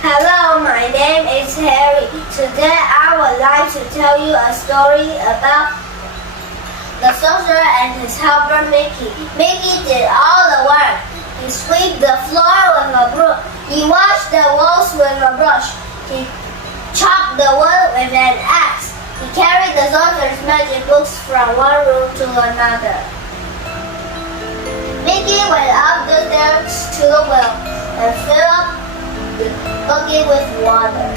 Hello, my name is Harry. Today I would like to tell you a story about the sorcerer and his helper Mickey. Mickey did all the work. He swept the floor with a broom. He washed the walls with a brush. He chopped the wood with an axe. He carried the sorcerer's magic books from one room to another. Mickey went up the stairs to the well and filled up the bucket with water.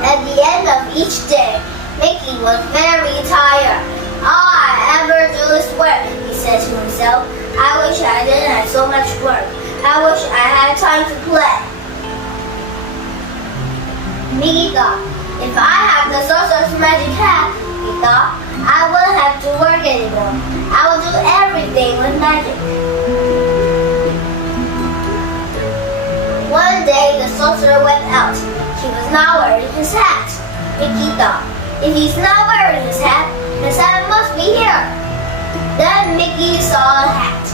At the end of each day, Mickey was very tired. All I ever do is work, he said to himself. I wish I didn't have so much work. I wish I had time to play. Mickey thought, if I have the sorcerer's magic hat, he thought, I wouldn't have to work anymore. I will do everything with magic. One day, the sorcerer went out. He was not wearing his hat. Mickey thought, if he's not wearing his hat must be here. Then Mickey saw a hat.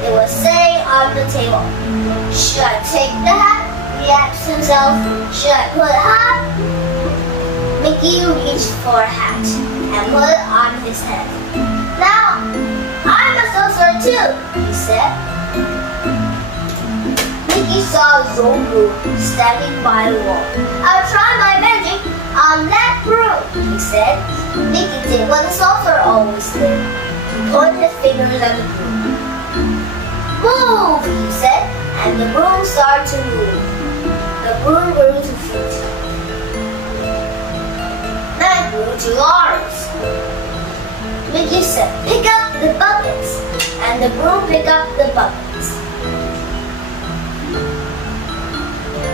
It was sitting on the table. Should I take the hat? He asked himself. Should I put it on? Mickey reached for a hat and put it on his head. Now, I'm a sorcerer too, he said. Mickey saw his own broom standing by the wall. I'll try my magic on that broom, he said. Mickey did what the sorcerer always did. He pointed his fingers at the broom. Move, he said, and the broom started to move. The broom grew to feet. Then grew to arms. Mickey said, pick up the buckets, and the broom picked up the buckets.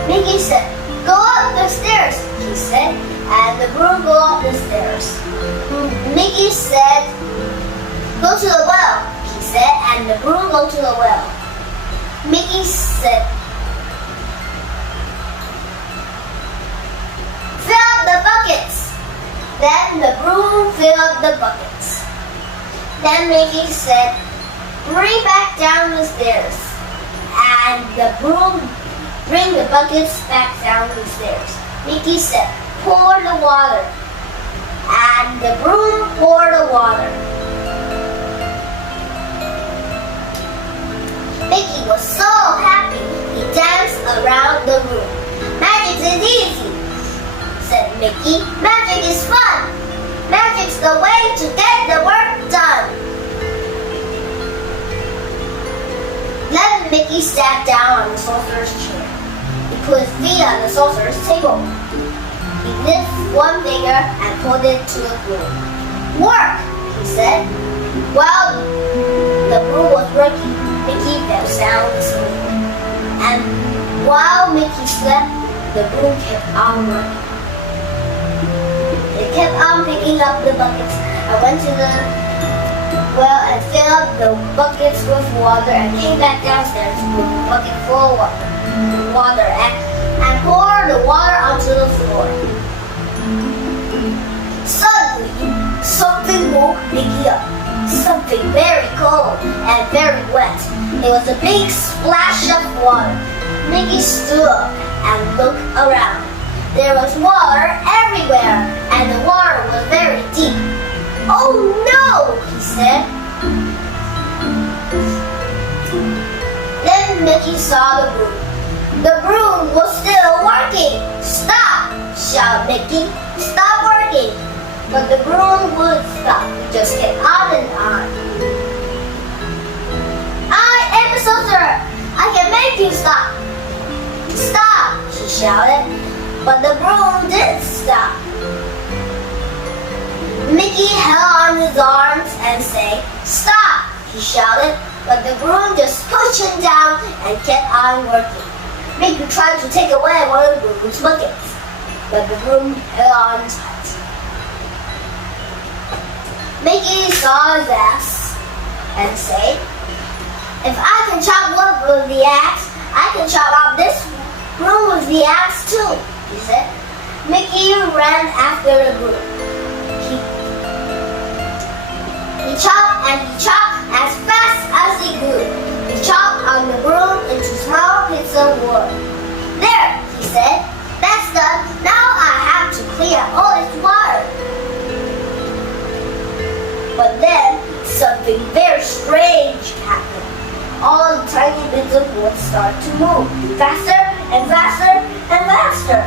Mickey said, go up the stairs, he said, and the broom go up the stairs. Mickey said, go to the well, he said, and the broom go to the well. Mickey said, fill up the buckets. Then the broom filled up the buckets. Then Mickey said, bring back down the stairs, and the broom bring the buckets back down the stairs. Mickey said, pour the water. And the broom poured the water. Mickey was so happy, he danced around the room. Magic is easy, said Mickey. Magic is fun. Magic's the way to get the work done. Then Mickey sat down on the sorcerer's chair. He put his feet on the sorcerer's table. He lifted one finger and pulled it to the broom. Work, he said. While the broom was working, Mickey fell sound asleep. And while Mickey slept, the broom kept on working. It kept on picking up the buckets. I went to the well and filled up the buckets with water and came back downstairs with a bucket full of water and poured the water onto the floor. Suddenly, something woke Mickey up. Something very cold and very wet. It was a big splash of water. Mickey stood up and looked around. There was water everywhere, and the water was very deep. Oh no, he said. Then Mickey saw the broom. The broom was still working. Stop, shouted Mickey. Stop working. But the broom would stop. It just kept on and on. I am a sorcerer. I can make you stop. Stop, she shouted. But the broom didn't stop. Mickey held on his arms and said, stop, he shouted. But the broom just pushed him down and kept on working. Mickey tried to take away one of the broom's buckets, but the broom held on tight. Mickey saw his axe and said, if I can chop wood with the axe, I can chop off this broom with the axe too, he said. Mickey ran after the broom. He chopped and he chopped as fast as he could. He chopped on the broom into small bits of wood. would start to move faster and faster and faster.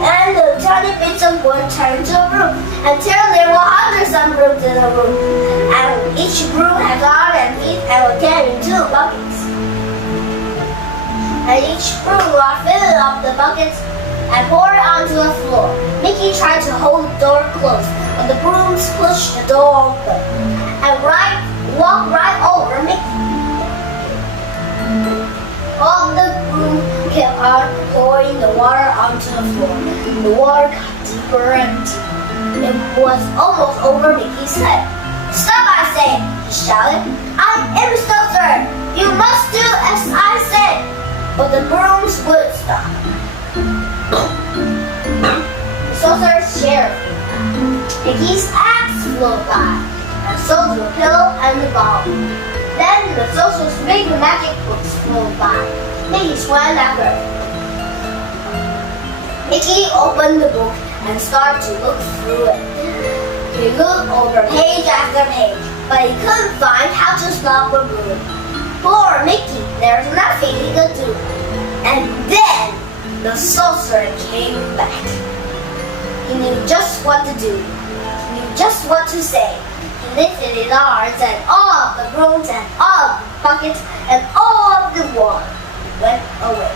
And the tiny bits of wood turned to a broom until there were hundreds of brooms in a room. And each broom had arms and feet and would carry 2 buckets. And each broom would fill up the buckets and pour it onto the floor. Mickey tried to hold the door closed, but the brooms pushed the door open and walked right over Mickey. All the broom kept on pouring the water onto the floor. The water got deeper and deeper. It was almost over Mickey's head. "Stop, I say!" he shouted. "I am Sorcerer. You must do as I say." But the brooms would stop. The Sorcerer's chair flew by. Mickey's axe flew by, and so did the pillow and the ball. Then the Sorcerer's big magic books flew by. Mickey swam after it. Mickey opened the book and started to look through it. He looked over page after page, but he couldn't find how to stop a broom. Poor Mickey, there's nothing he could do. And then the Sorcerer came back. He knew just what to do. He knew just what to say. He lifted his arms, and all of the brooms and all of the buckets and all of the water went away.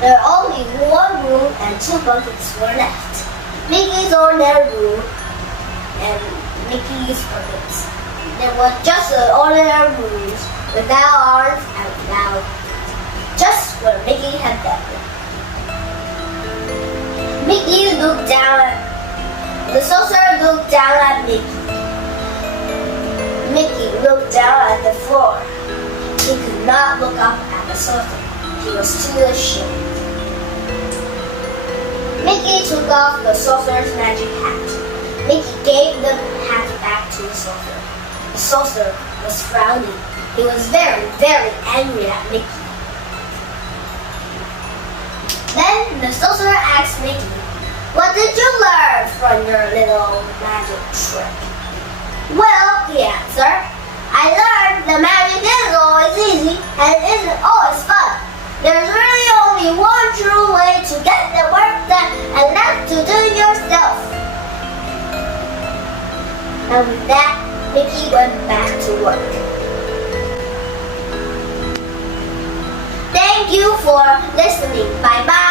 There were only 1 broom and 2 buckets were left. Mickey's ordinary broom and Mickey's buckets. There was just an ordinary broom without arms and without just where Mickey had left it. Mickey looked down at the Sorcerer looked down at Mickey. Mickey looked down at the floor. He could not look up at the Sorcerer. He was too ashamed. Mickey took off the Sorcerer's magic hat. Mickey gave the hat back to the Sorcerer. The Sorcerer was frowning. He was very, very angry at Mickey. Then the Sorcerer asked Mickey, "What did you learn from your little magic trick?" "Well," he answered, "I learned that magic isn't always easy and it isn't always fun. There's really only one true way to get the work done, and that's to do it yourself." And with that, Mickey went back to work. Thank you for listening. Bye-bye.